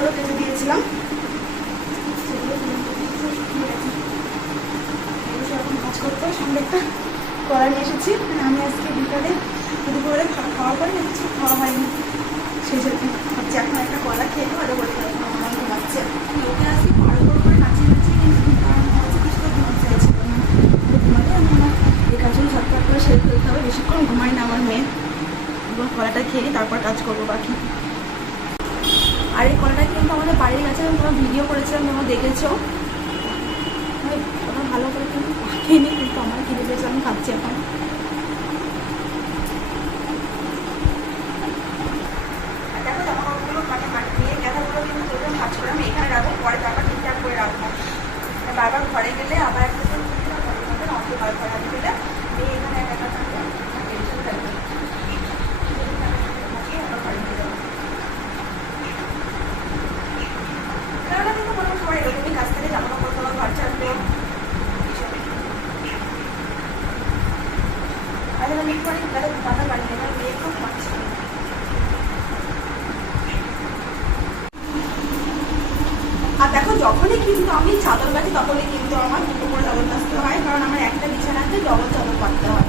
আমি কেটে দিয়েছিলাম। সেগুলো কাজ করতে। সঙ্গে একটা কড়া নিয়ে এসেছি। মানে আমি আজকে বিকালে দুপুরে খাওয়া পরে কিছু খাওয়া হয়নি। সেই জন্য ভাবছি এখন একটা কলা খেয়ে ভালো করে আমার ঘুমাচ্ছে আজকে বড় করে নাচিয়ে কারণ হচ্ছে কিছু তো ঘুমাতে চাইছিল না করে হবে। বেশিক্ষণ ঘুমাই আমার মেয়ে। এবং কলাটা খেয়ে তারপর কাজ করব বাকি। আর এই কিন্তু আমাদের বাড়ির কাছে আমি তোমার ভিডিও করেছিলাম, তোমরা দেখেছ। তোমার ভালো করে কিন্তু পাকেনি কিন্তু আমার কিনে দিয়েছে আমি খাচ্ছি এখন। বাবা ঘরে জামা কাপড়গুলো মানে মাটি দিয়ে গাঁথাগুলো কিন্তু তোদের ভাজ করে আমি এখানে রাখব পরে তারপর ঠিকঠাক করে রাখব আর বারবার ঘরে গেলে আবার একটা করে ঘুরতে হবে, ঘরের মধ্যে অত বার ঘরে হাতে গেলে মেয়ে এখানে একা একা থাকবে টেনশন থাকবে না। মাখিয়ে আবার ঘরে নিয়ে যাব। তাহলে কিন্তু কোনো সময় এরকমই কাজ থেকে জামা কাপড় তোমার ঘর ছাড়বো আর আমি একটু অনেক বেলা দাদা বানিয়ে এবার মেয়ে খুব মারছে আর দেখো যখনই কিন্তু আমি চাদর কাটি তখনই কিন্তু আমার দুটো করে চাদর হয়, কারণ আমার একটা বিছানাতে ডবল চাদর পাততে হয়।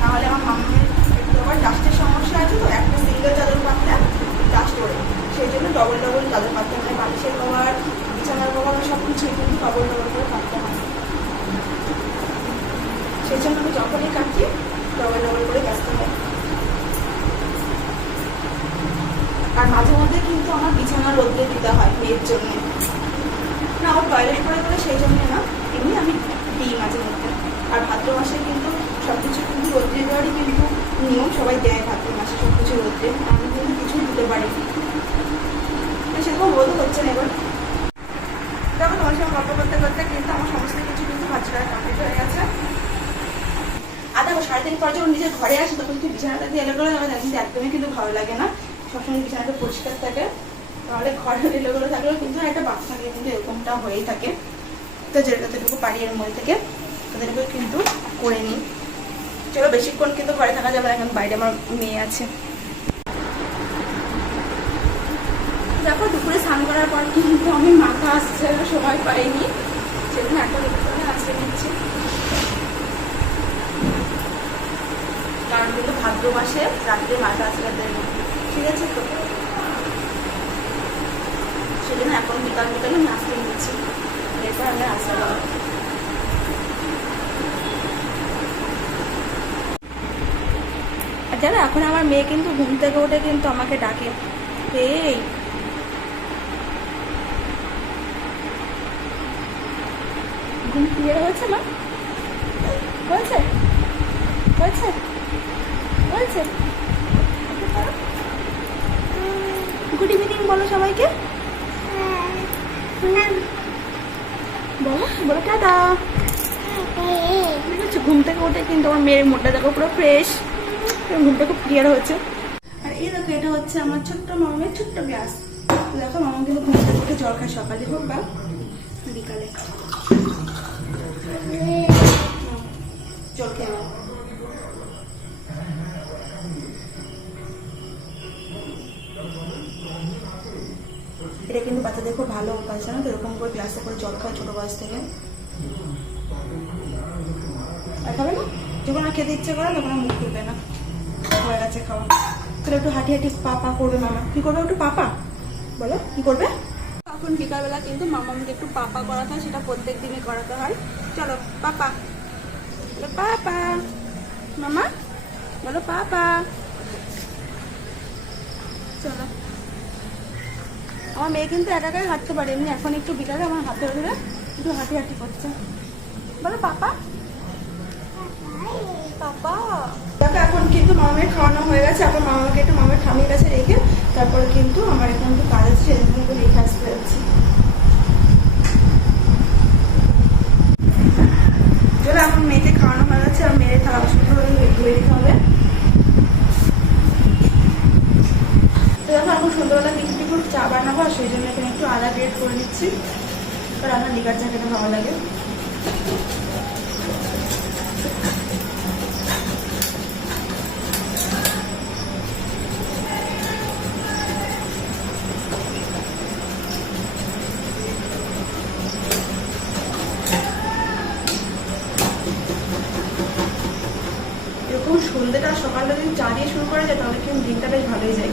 তাহলে আমার মামামের একটু আবার ডাস্টের সমস্যা আছে তো একটা সিঙ্গেল চাদর পাতলে ডাস্ট ওড়ে সেই জন্য ডবল ডবল চাদর পাততে হয় বালিশের কভার বিছানার কভার সব কিছুই কিন্তু ডবল ডবল করে পাততে হয় সেই জন্য আমি যখনই কাটি ডবল ডবল করে কাচতে হয় আর মাঝে মধ্যে কিন্তু আমার বিছানা রোদ্রে দিতে হয় মেয়ের জন্য। না আমার টয়লেট করে বলে সেই জন্য না, এমনি আমি দিই মাঝে মধ্যে। আর ভাদ্র মাসে কিন্তু সব কিছু কিন্তু রোদ্রে দেওয়ারই কিন্তু নিয়ম সবাই দেয় ভাদ্র মাসে সব কিছু রোদ্রে। আমি কিন্তু কিছু দিতে পারি সেরকম রোদ হচ্ছে না এবার। দেখো, তোমার সঙ্গে গল্প করতে করতে কিন্তু আমার সমস্ত কিছু কিন্তু ভাজ করা কমপ্লিট হয়ে গেছে। আর দেখো সাড়ে তিন পর যখন নিজের ঘরে আসে, তখন কিন্তু বিছানাটা দিয়ে এলোগুলো আমার কিন্তু একদমই কিন্তু ভালো লাগে না। সবসময় বিছানাটা পরিষ্কার থাকে, তাহলে ঘর এলোগুলো থাকলেও কিন্তু একটা বাচ্চাকে কিন্তু এরকমটা হয়েই থাকে। তো যতটুকু পারি এর মধ্যে থেকে তাদেরকে কিন্তু করে নিই। চলো, বেশিক্ষণ কিন্তু ঘরে থাকা যাবে এখন বাইরে আমার মেয়ে আছে। দেখো, দুপুরে স্নান করার পর কিন্তু আমি মাথা আসছে, সময় পাইনি। সেজন্য একটা দুপুরে আসতে নিচ্ছি। কারণ কিন্তু ভাদ্র মাসে রাত্রে মাথা না। ঠিক আছে তো? সেজন্য এখন বিকাল বিকালে আমি আসতে নিচ্ছি আসতে পারব আর জানো, এখন আমার মেয়ে কিন্তু ঘুম থেকে উঠে কিন্তু আমাকে ডাকে। এই। ঘুম ক্লিয়ার হয়েছে না হয়েছে? হয়েছে? হয়েছে? গুড ইভিনিং বলো সবাইকে। বলো বলো টাটা। ঘুম থেকে উঠে কিন্তু আমার মেয়ের মোটা দেখো পুরো ফ্রেশ ঘুমটা খুব ক্লিয়ার হয়েছে। আর এই দেখো এটা হচ্ছে আমার ছোট্ট মামামের ছোট্ট গ্লাস দেখো মামা কিন্তু ঘুম থেকে উঠে জল খায় সকালে হোক বা বিকালে। জল খেয়ে এটা কিন্তু বাচ্চাদের খুব ভালো অভ্যাস, জানো তো? এরকম করে গ্লাসে করে জল খায় ছোটো বয়স থেকে। আর খাবে না? যখন আর খেতে ইচ্ছে করে তখন আর মুখ খুলবে না। হয়ে গেছে খাওয়া। তাহলে একটু হাঁটি হাঁটি পাপা করবে মামা। কি করবে একটু পাপা? বলো, কি করবে? এখন বিকালবেলা কিন্তু মামাকে একটু পাপা করাতে হয়, সেটা প্রত্যেক দিনই করাতে হয়। চলো, পাপা। বলো, পাপা। মামা? বলো, পাপা। চলো। আমার মেয়ে কিন্তু একাকাই হাঁটতে পারে, এমনি এখন একটু বিকালে আমার হাতে ধরে একটু হাঁটি হাঁটি করছে। বলো, পাপা। পাপা। এখন কিন্তু মামামের খাওয়ানো হয়ে গেছে এখন মামাকে একটু মামার ঠামির কাছে রেখে তারপরে কিন্তু আমার এখন একটু কাজ আছে কিন্তু রেখে আসতে সেই জন্য এখানে একটু আদা গ্রেড করে নিচ্ছি। আর আমার লিকার চা খেতে ভালো লাগে। সন্ধ্যেটা সকালটা যদি চা দিয়ে শুরু করা যায়, তাহলে কিন্তু দিনটা বেশ ভালোই যায়।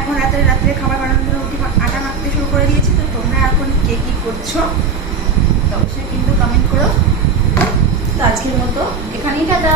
এখন রাত্রে রাত্রে খাবার বানানোর জন্য আটা মাখতে শুরু করে দিয়েছি, তো তোমরা এখন কে কী করছ? তো অবশ্যই কিন্তু কমেন্ট করো। তো আজকের মতো এখানেই টাকা